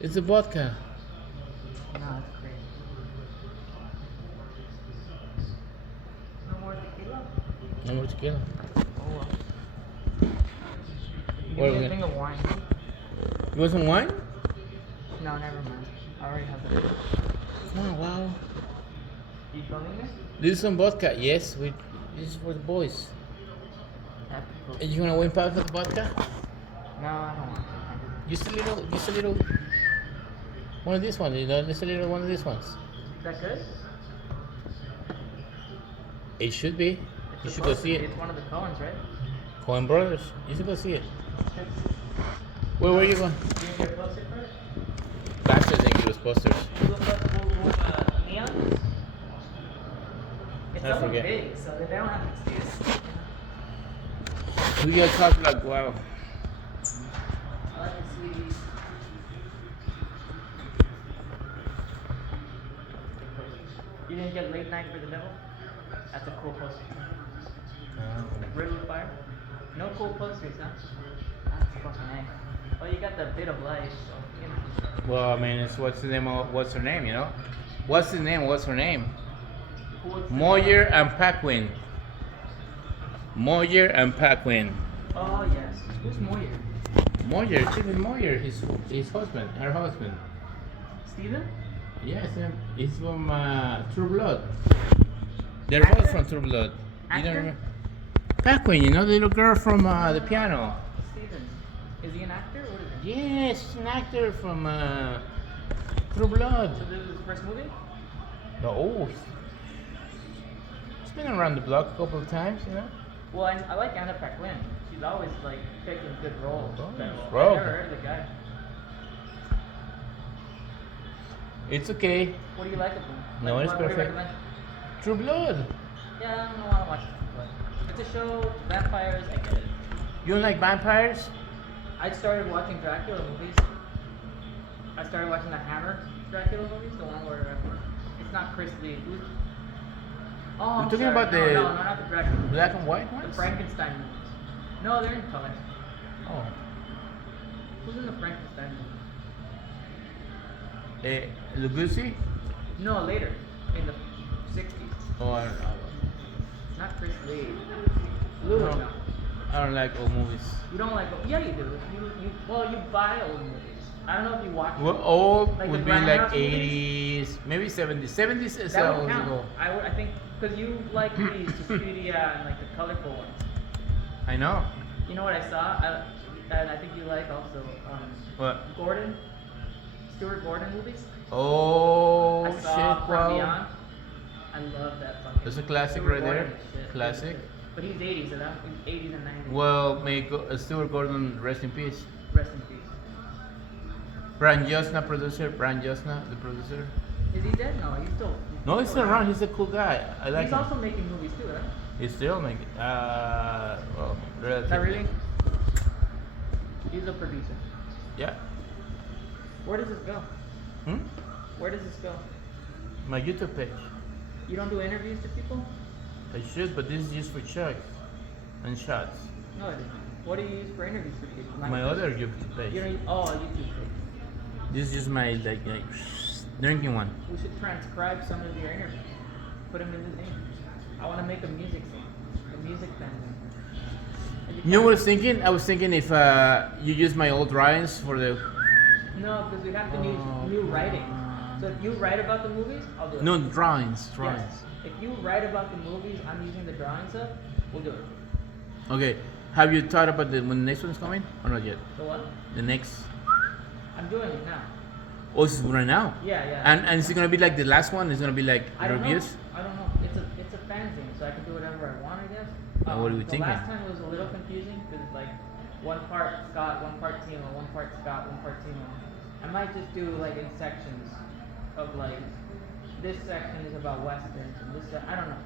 It's a vodka. No, it's crazy. No more tequila? No more tequila. Oh well. Give What are me we a gonna? thing of wine. You want some wine? No, never mind. I already have the. Oh wow. You filming this? This is some vodka. Yes, we. This is for the boys. Happy cool. And you wanna win pound for the vodka? No, I don't want to. Just a little. One of these ones. You know, just a little one of these ones. Is that good? It should be. It's You should go supposed to see be. it. It's one of the Coens, right? Coen Brothers. You should go see it. Where are you going? You didn't get a poster for it? Faster than give us posters. Neon? It's I somewhat forget. big, so they don't have an excuse. We got talk like wow. I like the sweeties. You didn't get Late Night for the Devil? That's a cool poster. Riddle of Fire? No cool posters, huh? That's fucking A. Well, you got the Bit of Life, so, you know. Well, I mean, it's what's the name? What's her name? You know, what's the name? What's her name? What's the Moyer name? and Paquin. Moyer and Paquin. Oh, yes. Who's Moyer? Moyer, Stephen Moyer, his husband, her husband. Steven? Yes, he's from True Blood. They're both Actor? from True Blood. You Actor? don't remember? Paquin, you know the little girl from the piano. Steven. Is he an actor? What is he? Yes, she's an actor from True Blood. So this is his first movie? No, oh, he's been around the block a couple of times, you know. Well, I like Anna Paquin. She's always like picking good roles. Oh, But bro. I never heard of the guy. It's okay. What do you like of him? No, Like, it's what do you perfect. recommend? True Blood. Yeah, I don't want to watch it, but it's a show. Vampires, I get it. You don't like vampires? I started watching Dracula movies. I started watching the Hammer Dracula movies, the one where it's not Chris Lee. Oh, I'm You're talking sorry. about no, the no, not the Dracula movies. black and white The ones? Frankenstein movies. No, they're in color. Oh. Who's in the Frankenstein movie? Lugosi? No, later in the 60s. Oh, I don't know. Not Chris Lee. I don't, I don't like old movies. You don't like? Yeah, you do. You buy old movies. I don't know if you watch. Well, them. old Like would the be like Grindhouse movies? 80s, maybe 70s. 70s is That how would old count. ago. I think because you like the Suspiria and like the colorful ones. I know. You know what I saw? And I think you like also What? Stuart Gordon movies. Oh, I shit, saw From wow. Beyond. I love that fucking. That's a classic Stuart right there. Gordon is shit. Classic. But he's 80s, so that 80s and 90s. Well, may Stuart Gordon rest in peace. Rest in peace. Brian Josna, producer. Brian Josna, the producer. Is he dead? No, he's still. No, he's still around. He's a cool guy. I like He's him. also making movies too, right? He's still making. Well, relatively. Not really. He's a producer. Yeah. Where does this go? Hmm? Where does this go? My YouTube page. You don't do interviews to people? I should, but this is just for chugs and shots. No, it isn't. What do you use for interviews for people? My other YouTube page. You don't. Oh, YouTube page. This is just my like drinking one. We should transcribe some of your interviews. Put them in the thing. I want to make a music thing. A music band. You know what I was thinking? I was thinking if you use my old drawings for the. No, because we have to use new writing. So if you write about the movies, I'll do it. No, drawings. Yes. If you write about the movies, I'm using the drawings of, we'll do it. Okay. Have you thought about when the next one's coming or not yet? The what? The next. I'm doing it now. Oh, this is right now. Yeah, yeah. And is it gonna be like the last one? It's gonna be like I don't reviews. know. I don't know. It's a fan thing, so I can do whatever I want, I guess. What are we the thinking? last time it was a little confusing because like one part Scott, one part Timo, one part Scott, one part Timo. I might just do like in sections of like this section is about westerns and this. I don't know.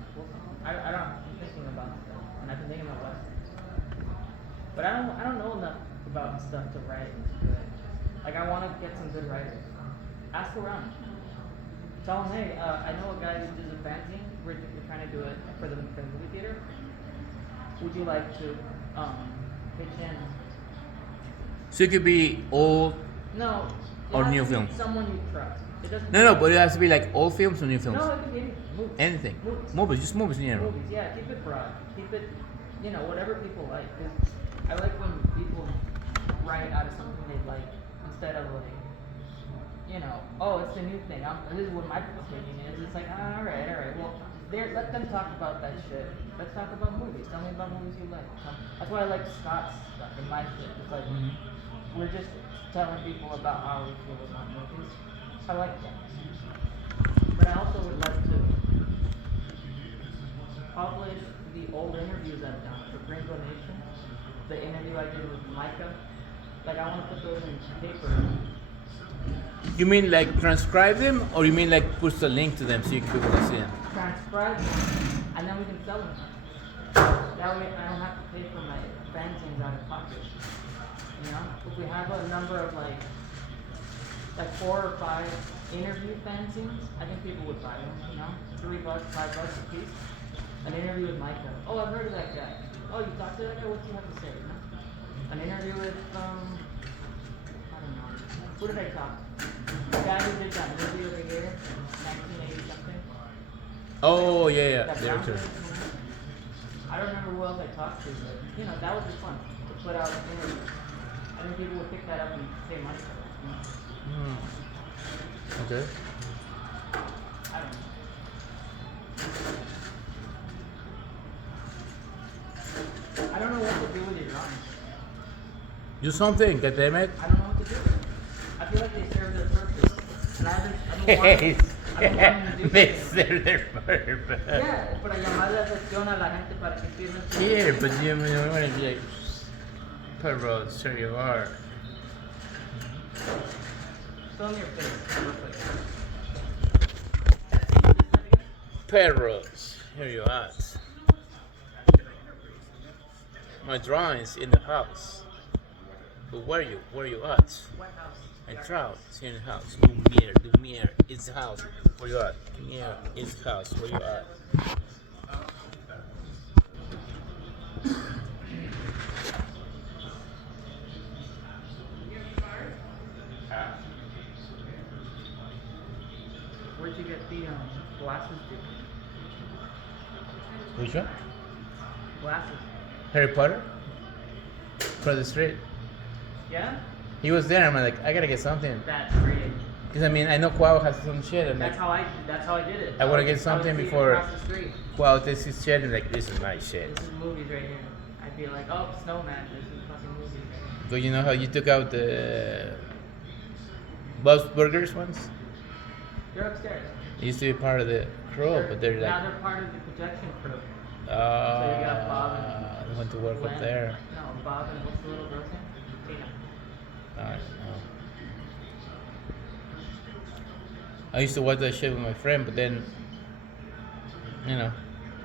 I don't. I'm thinking about stuff, and I've been thinking about westerns. But I don't know enough about stuff to write. Like I want to get some good writers. Ask around. Tell them, hey, I know a guy who does a fanzine. We're trying to do it for the movie theater. Would you like to pitch in? So it could be old. No, It or has new to be films? someone you trust. It doesn't. No, but it has to be like old films or new films. No, it could be anything. Movies. Anything. Movies. Just movies in general. Movies. Yeah, keep it broad. Keep it, whatever people like. 'Cause I like when people write out of something they like instead of like, oh, it's the new thing. This is what my opinion is. It's like, all right. Well, let them talk about that shit. Let's talk about movies. Tell me about movies you like. That's why I like Scott's stuff and my shit. It's like we're just telling people about how we feel about movies. I like that. But I also would like to publish the old interviews I've done for Gringo Nation. The interview I did with Micah. Like, I want to put those in paper. You mean like transcribe them, or you mean like push the link to them so you can people can see them? Transcribe them, and then we can sell them. That way I don't have to pay for my fanzines out of pocket. If we have a number of like 4 or 5 interview fanzines, I think people would buy them, $3, $5 a piece. An interview with Micah. Oh, I've heard of that guy. Oh, you talked to that guy? What do you have to say? An interview with, I don't know. Who did I talk to? The guy who did that movie over here in 1980 something. Oh yeah, That director. Brown movie. I don't remember who else I talked to, but that would be fun to put out an interview. I think people would pick that up and pay money for it. Okay. I don't know. I don't know what to do with your drawings. Do something, goddammit. I don't know what to do with them. I feel like they serve their purpose. And I don't want them to do They something. serve their purpose. Yeah, para llamar la atención a la gente para que pierdan su Yeah, but you want to be like, perros, here you are. Show me your face. Real quick. Perros, here you are. My drawings in the house. But where you at? What house? I trout, it's here in the house. Lumiere, it's the house. Where you at? Lumiere, it's the house. Where you at? Where'd you get the glasses, dude? Which one? Glasses. Harry Potter? For the street. Yeah? He was there. I'm like, I gotta get something. That's great. Because I mean, I know Cuau has some shit. I'm like, That's how I did it. I wanna get was something seeing before- across the street. Cuau, this is shit. And like, this is my shit. This is movies right here. I'd be like, oh, Snowman. This is fucking movies right here. But you know how you took out the Bob's Burgers ones? They're upstairs. They used to be part of the crew, but they're now like, they're part of the projection crew. they got Bob and went to work Glenn. up there. No, Bob and what's the little girl's name? Tina. I don't know. I used to watch that shit with my friend, but then, we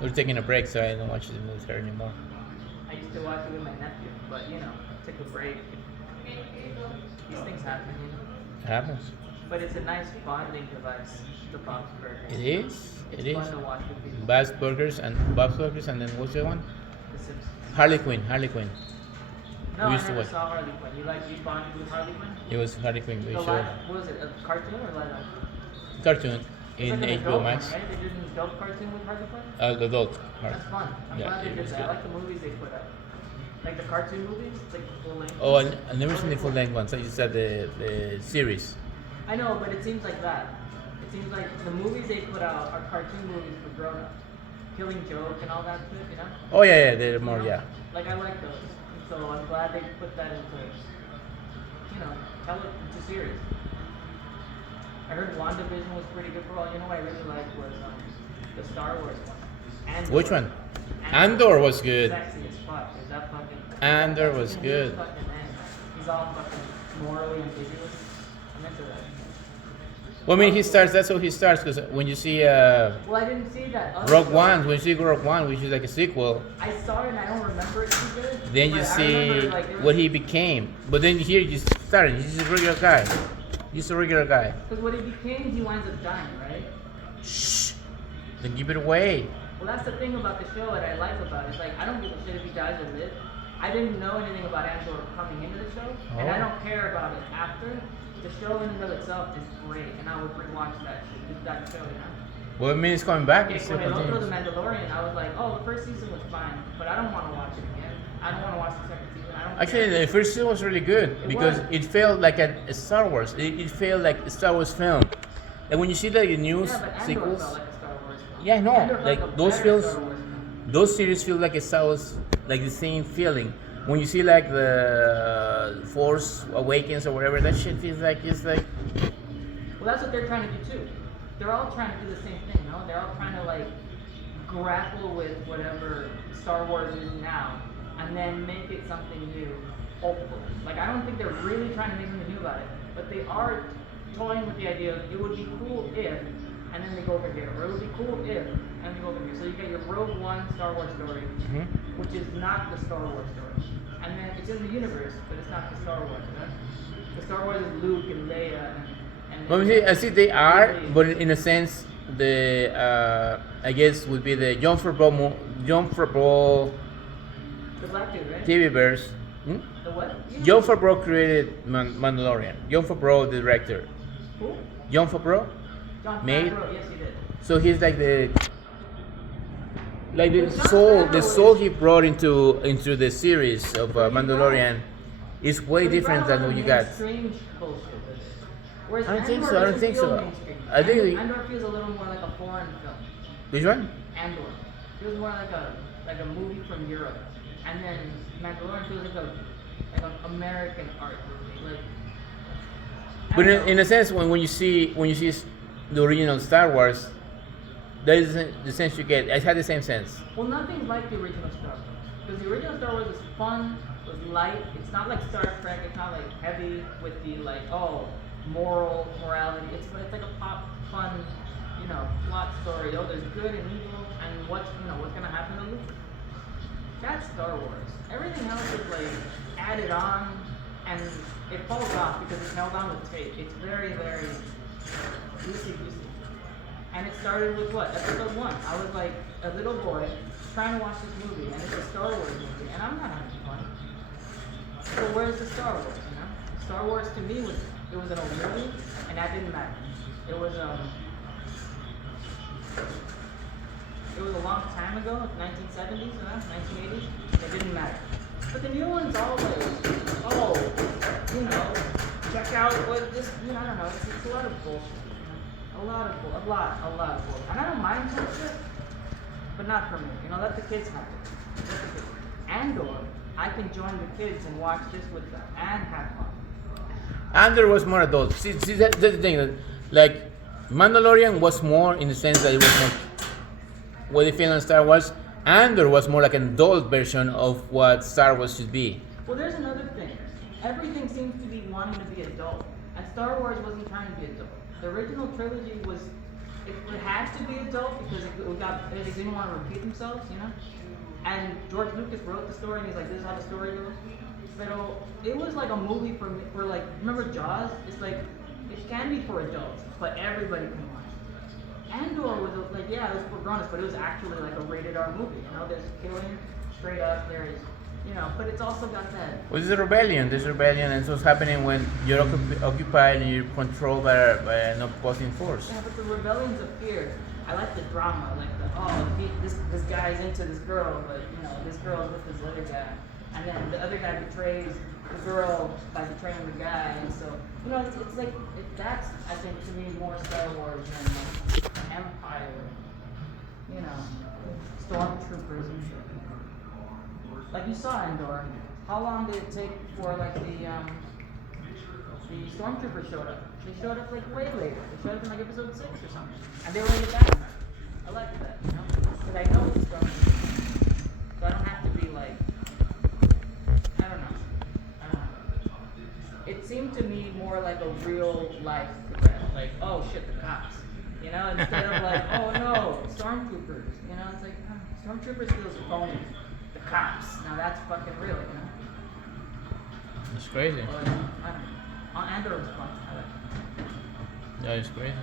were taking a break, so I don't watch the movies her anymore. I used to watch it with my nephew, but took a break. These things happen, It happens. But it's a nice bonding device, the Bob's Burger. It is. It's It is. fun to watch with people. Bob's Burgers, and then what's the other one? The Simpsons. Harley Quinn. Harley Quinn. No, We I used to never watch. saw Harley Quinn. You bonded with Harley Quinn? It was Harley Quinn. We The showed live, what was it, a cartoon or live action? cartoon It's in like an HBO adult Max. one, right? They did an adult cartoon with Harley Quinn? Adult. That's fun. I'm Yeah, glad they it did was that. I good. like the movies they put out. Like the cartoon movies, like the full length. Oh, I never seen the full length ones. I just said the series. I know, but it seems like that. It seems like the movies they put out are cartoon movies for grown-ups. Killing Joke and all that shit, Oh yeah, they're more yeah. Like I like those. And so I'm glad they put that into, tell it into series. I heard WandaVision was pretty good for all. You know what I really liked was the Star Wars one. Andor. Which one? Andor was good. Sexy as fuck. Is that fucking? Andor was He's good. fucking man. He's all fucking morally ambiguous. I'm into that. Well, I mean, that's how he starts. Because when you see Well, I didn't see that. Other Rogue show. One, when you see Rogue One, which is like a sequel, I saw it and I don't remember it too good. then but you I see remember, like, it was- what he became. But then here you start. He's just a regular guy. Just a regular guy. Because what he became, he winds up dying, right? Shh. Then give it away. Well, that's the thing about the show that I like about it. It's like, I don't give a shit if he dies or lives. I didn't know anything about Andor coming into the show, and I Oh. don't care about it after. the show in and of itself is great, and I would rewatch that shit, just that show, you know. Well, I mean, it's coming back. Okay, It's still when I looked continues. The Mandalorian, I was like, oh, the first season was fine, but I don't want to watch it again. I don't want to watch the second season. I don't Actually, care. the first season was really good It because was. it felt like a Star Wars. It felt like a Star Wars film. And when you see like the news Yeah, but Andor sequels, felt like a Star Wars film. yeah, I know. Andor felt Like a those better feels, Star Wars film. those series feel like a Star Wars, like the same feeling. When you see like the Force Awakens or whatever, that shit feels like it's like. Well, that's what they're trying to do too. They're all trying to do the same thing, you know? They're all trying to like grapple with whatever Star Wars is now and then make it something new, hopefully. Like, I don't think they're really trying to make something new about it, but they are toying with the idea of it would be cool if, and then they go over here, or it would be cool if, and they go over here. So you get your Rogue One Star Wars story, which is not the Star Wars story. And then it's in the universe, but it's not the Star Wars, you know? The Star Wars is Luke and Leia and Well, I see they are, but in a sense, the I guess would be the John Favreau the black dude, right? TV verse. The what? Yeah. John Favreau created Mandalorian. John Favreau, the director. Who? John Favreau. John Made. Favreau, yes he did. So he's like the Well, John soul. The Favreau soul is- he brought into the series of Mandalorian is way But he different brought a than lot what you of got. strange bullshit with it. Whereas I don't think Andor so, I don't doesn't think feel so. mainstream. I think Andor, Andor feels a little more like a foreign film. Which one? Andor feels more like a movie from Europe, and then Mandalorian feels like an American art movie. Like, I But don't know. in a sense, when you see the original Star Wars, that is the sense you get. I had the same sense. Well, nothing's like the original Star Wars. Because the original Star Wars was fun, was light. It's not like Star Trek. It's not like heavy with the like, oh, morality. It's like a pop, fun, plot story. Oh, there's good and evil, and what's gonna happen to Luke. That's Star Wars. Everything else is like added on, and it falls off because it's held on with tape. It's very, very loosey-goosey. And it started with what? Episode 1. I was like a little boy trying to watch this movie, and it's a Star Wars movie, and I'm not having fun. So where's the Star Wars, Star Wars to me was an old movie, and that didn't matter. It was a long time ago, 1970s, 1980s. It didn't matter. But the new ones always, check out what this, I don't know. It's a lot of bullshit. A lot of bullshit. And I don't mind bullshit, but not for me. Let the kids have it. Andor, I can join the kids and watch this with them and have fun. Andor was more adult. See that's the thing. Like Mandalorian was more in the sense that it was more what they feel on Star Wars. Andor was more like an adult version of what Star Wars should be. Well, there's another thing. Everything seems to be wanting to be adult, and Star Wars wasn't trying to be adult. The original trilogy was, it had to be adult because they didn't want to repeat themselves, And George Lucas wrote the story, and he's like, this is how the story goes. But it was like a movie for like, remember Jaws? It's like, it can be for adults, but everybody can watch it. Andor was it was for grown-ups, but it was actually like a rated R movie. There's killing straight up, there's, but it's also got that. Well, there's a rebellion. And so it's happening when you're occupied and you're controlled by an opposing force. Yeah, but the rebellions of fear. I like the drama, like this guy's into this girl, but this girl's with this other guy, and then the other guy betrays the girl by betraying the guy, and so it's like that's I think to me more Star Wars than like Empire, stormtroopers and shit. Like you saw Andor, how long did it take before like the stormtroopers showed up? They showed up like way later. They showed up in like episode 6 or something, and they were in the background. I like that, because I know it's stormtroopers, so I don't have to be like, I don't know. It seemed to me more like a real life threat, like oh shit, the cops, instead of like oh no, stormtroopers, it's like stormtroopers feels phony. The cops, now that's fucking real, It's crazy. But, I don't know. On Andor was fun. I like it. Yeah, it's crazy.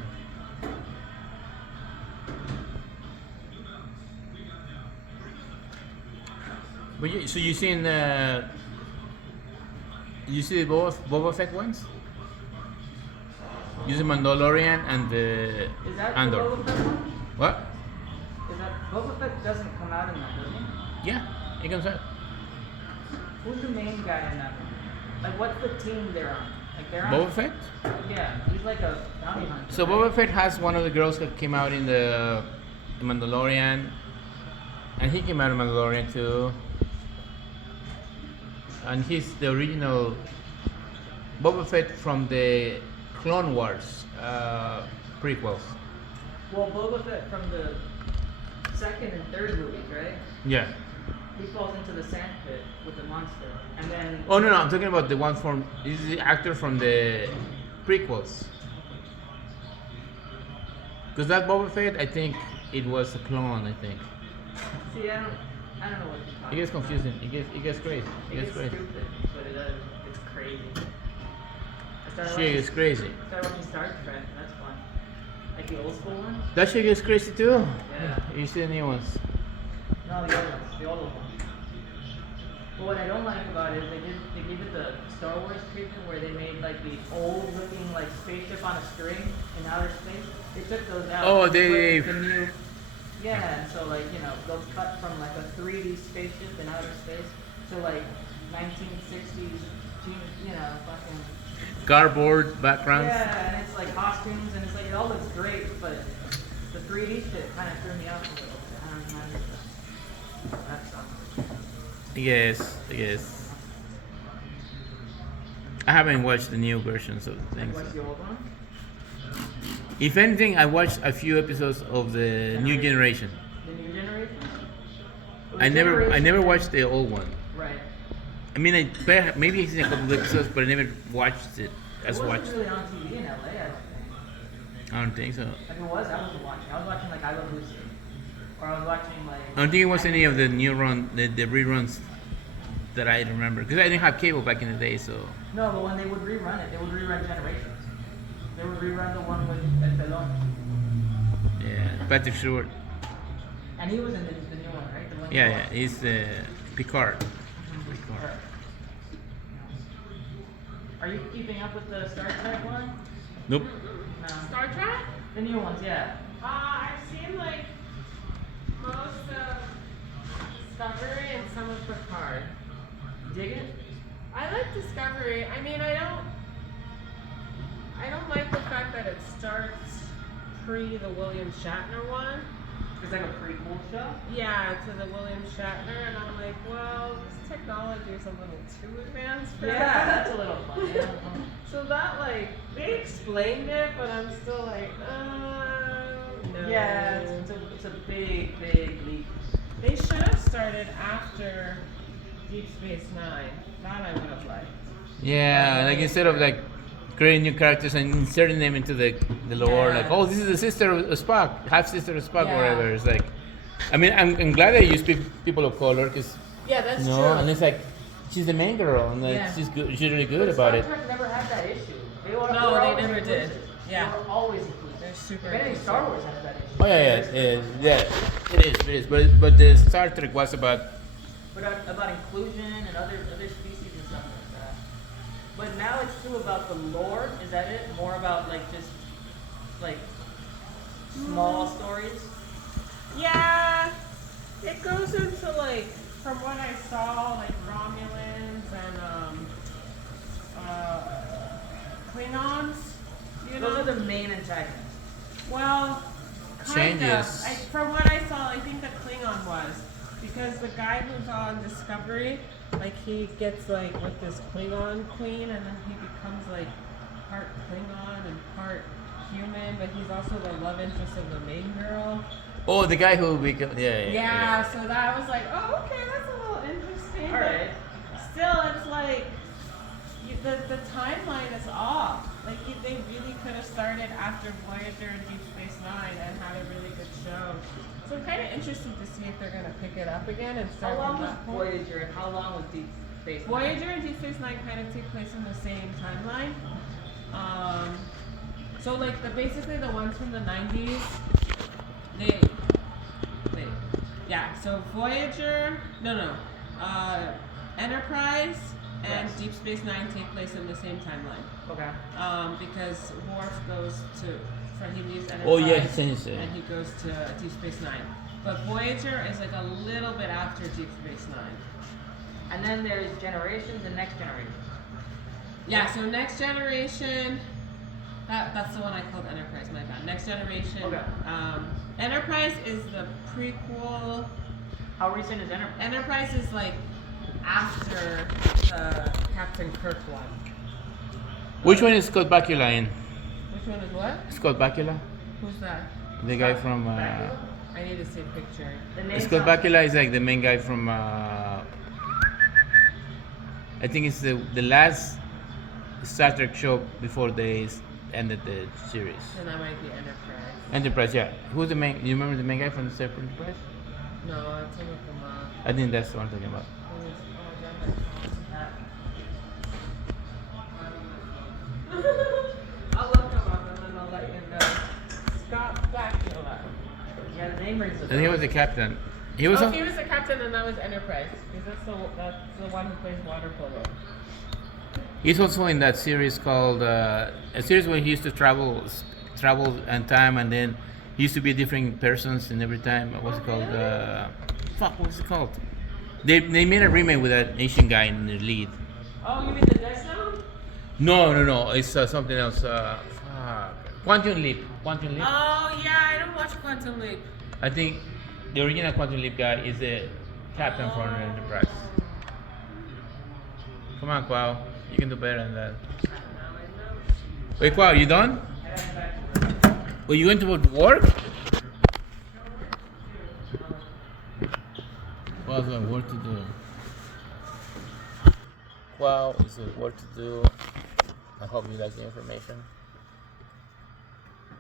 But so you seen you see both Boba Fett ones? Use the Mandalorian and the Is that Andor. the Boba Fett one? What? Is that Boba Fett doesn't come out in that, does he? Yeah, it comes out. Who's the main guy in that one? Like, what's the team they're on? Like, they're on. Boba Fett? Yeah, he's like a bounty hunter. So Boba Fett has one of the girls that came out in the Mandalorian, and he came out in Mandalorian too. And he's the original Boba Fett from the Clone Wars prequels. Well, Boba Fett from the second and third movies, right? Yeah. He falls into the sand pit with the monster, and then. Oh no, I'm talking about the one from. This is the actor from the prequels. Because that Boba Fett, I think it was a clone. I think. See, I don't know what you're talking It gets about. confusing. It gets crazy. It gets stupid, but it does. It's crazy. Shit is crazy. I started watching Star Trek. That's fun. Like the old school one. That shit gets crazy too. Yeah. You see the new ones. No, the old ones. The old ones. But what I don't like about it is they gave it the Star Wars treatment where they made like the old looking like spaceship on a string in outer space. They took those out. Oh, and they- put the new. Yeah, and so like they'll cut from like a 3D spaceship in outer space to like 1960s, fucking. Cardboard backgrounds. Yeah, and it's like costumes and it's like it all looks great, but the 3D shit kind of threw me off a little bit. I don't know. That sucks. Yes. I haven't watched the new versions of Like, things. what's the old one? If anything, I watched a few episodes of the new generation. The new generation? Well, I the never generation- watched the old one. Right. I mean, maybe I've seen a couple of episodes, but I never watched it. It As wasn't watched. really on TV in LA, I don't think. I don't think so. Like it was, I wasn't watching. I was watching like I Love Lucy. Or I was watching like. I don't think it was any of the new the reruns that I remember because I didn't have cable back in the day. So No, but when they would rerun it, they would rerun Generations. They would rerun the one with El Pelon. yeah, Patrick Stewart. And he was in the new one, right? The one you Yeah, watched? he's Picard. Right. Are you keeping up with the Star Trek one? Nope. No. Star Trek? The new ones, yeah. I've seen like most of Discovery and some of Picard. Dig it? I like Discovery. I mean, I don't like the fact that it starts pre the William Shatner one. It's like a prequel show. Yeah, to the William Shatner, and I'm like, well, this technology is a little too advanced for Yeah, that. that's a little fun. Yeah. So that like they explained it, but I'm still like, no. Yeah, it's a big, big leap. They should have started after Deep Space Nine. That I would have liked. Yeah, like instead of like creating new characters and inserting them into the lore, Yeah. like oh, this is the sister of Spock, half sister of Spock, Yeah. whatever. It's like, I mean, I'm glad they use people of color because Yeah, that's you know, true. and it's like she's the main girl and like, Yeah. she's good, she's really good about Star it. Trek never had that issue. No, they always never did. inclusive. Yeah. They were always inclusive. They're super If anything, inclusive. Star Wars has that issue. Oh yeah, it is. But the Star Trek was about About inclusion and other species and stuff like that. But now it's still about the lore. Is that it? More about like just like small stories. Yeah, it goes into like, from what I saw, like Romulans and Klingons. You know, Those are the main antagonists. well, kind Changes. of. From what I saw, I think the Klingon was because the guy who's on Discovery, like he gets like with this Klingon queen, and then he becomes like part Klingon and part human, but he's also the love interest of the main girl. oh the guy who became Yeah, so that was like, oh, okay, that's a little interesting. All right. But still, it's like the timeline is off. Like they really could have started after Voyager and Deep Space Nine and had a really good show. So I'm kind of interested to see if they're gonna pick it up again and How start long from was that point. Voyager and how long was Deep Space Nine? Voyager and Deep Space Nine kind of take place in the same timeline. So like basically the ones from the 90s, so Voyager, Enterprise and Yes. Deep Space Nine take place in the same timeline. Okay. Because Worf goes to, he leaves Enterprise Oh, yeah, he says it. and he goes to Deep Space Nine. But Voyager is like a little bit after Deep Space Nine. And then there's Generations and Next Generation. Yeah, so Next Generation, that's the one I called Enterprise, my bad. Next Generation. Okay. Enterprise is the prequel. How recent is Enterprise? Enterprise is like after the Captain Kirk one. Which one is Scott Bakula in? Which one is what? Scott Bakula? Who's that? The guy from. Bakula? I need to see a picture. The name Scott sounds- Bakula is like the main guy from. I think it's the last Star Trek show before they ended the series. Then that might be Enterprise. Enterprise, yeah. Who's the main? You remember the main guy from the Star Trek Enterprise? No, I'm talking from I think that's the one I'm talking about. I'll look him up and then I'll let you know. Scott Bakula. Yeah, the name rings a And he bell. was the captain. He was. Oh, on- he was the captain and that was Enterprise. Because that's the one who plays water polo. He's also in that series called a series where he used to travel and time, and then he used to be different persons in every time. What's it called? What's it called? They made a remake with that Asian guy in the lead. Oh, you mean the Dead Zone? No. It's something else. Quantum Leap. Quantum Leap. Oh, yeah, I don't watch Quantum Leap. I think the original Quantum Leap guy is the captain for the Enterprise. Come on, Cuau. You can do better than that. Wait, Cuau, you done? Were you going to work? Cuau's got work to do. Cuau is work to do. I hope you like the information.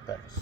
Thanks.